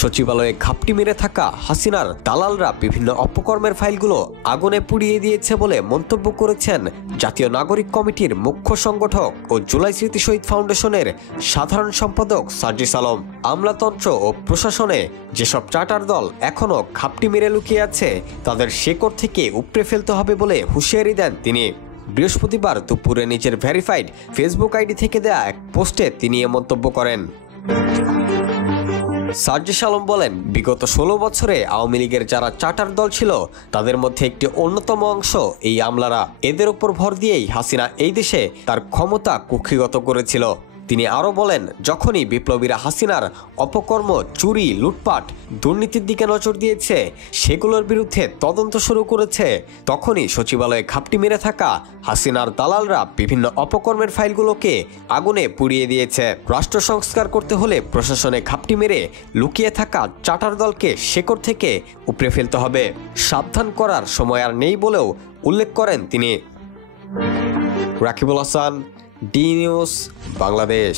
সচিবালয়ে ঘাপটি মেরে থাকা হাসিনার দালালরা বিভিন্ন অপকর্মের ফাইলগুলো আগুনে পুড়িয়ে দিয়েছে বলে মন্তব্য করেছেন জাতীয় নাগরিক কমিটির মুখ্য সংগঠক ও জুলাই স্মৃতি শহীদ ফাউন্ডেশনের সাধারণ সম্পাদক সার্জিস আলম। আমলাতন্ত্র ও প্রশাসনে যেসব চার্টার দল এখনও ঘাপটি মেরে লুকিয়ে আছে তাদের শেকড় থেকে উপড়ে ফেলতে হবে বলে হুঁশিয়ারি দেন তিনি। বৃহস্পতিবার দুপুরে নিজের ভেরিফাইড ফেসবুক আইডি থেকে দেয়া এক পোস্টে তিনি এ মন্তব্য করেন। সার্জিস আলম বলেন, বিগত 16 বছরে আওয়ামী লীগের যারা চার্টার দল ছিল তাদের মধ্যে একটি অন্যতম অংশ এই আমলারা। এদের উপর ভর দিয়েই হাসিনা এই দেশে তার ক্ষমতা কুক্ষিগত করেছিল। তিনি আরও বলেন, যখনই বিপ্লবীরা হাসিনার অপকর্ম, চুরি, লুটপাট, দুর্নীতির দিকে নজর দিয়েছে, সেগুলোর বিরুদ্ধে তদন্ত শুরু করেছে, তখনই সচিবালয়ে ঘাপটি মেরে থাকা হাসিনার দালালরা বিভিন্ন অপকর্মের ফাইলগুলোকে আগুনে পুড়িয়ে দিয়েছে। রাষ্ট্র সংস্কার করতে হলে প্রশাসনে ঘাপটি মেরে লুকিয়ে থাকা চার্টার দলকে শেকড় থেকে উপড়ে ফেলতে হবে। সাবধান করার সময় আর নেই বলেও উল্লেখ করেন তিনি। Rakibul Hasan, D news, Bangladesh.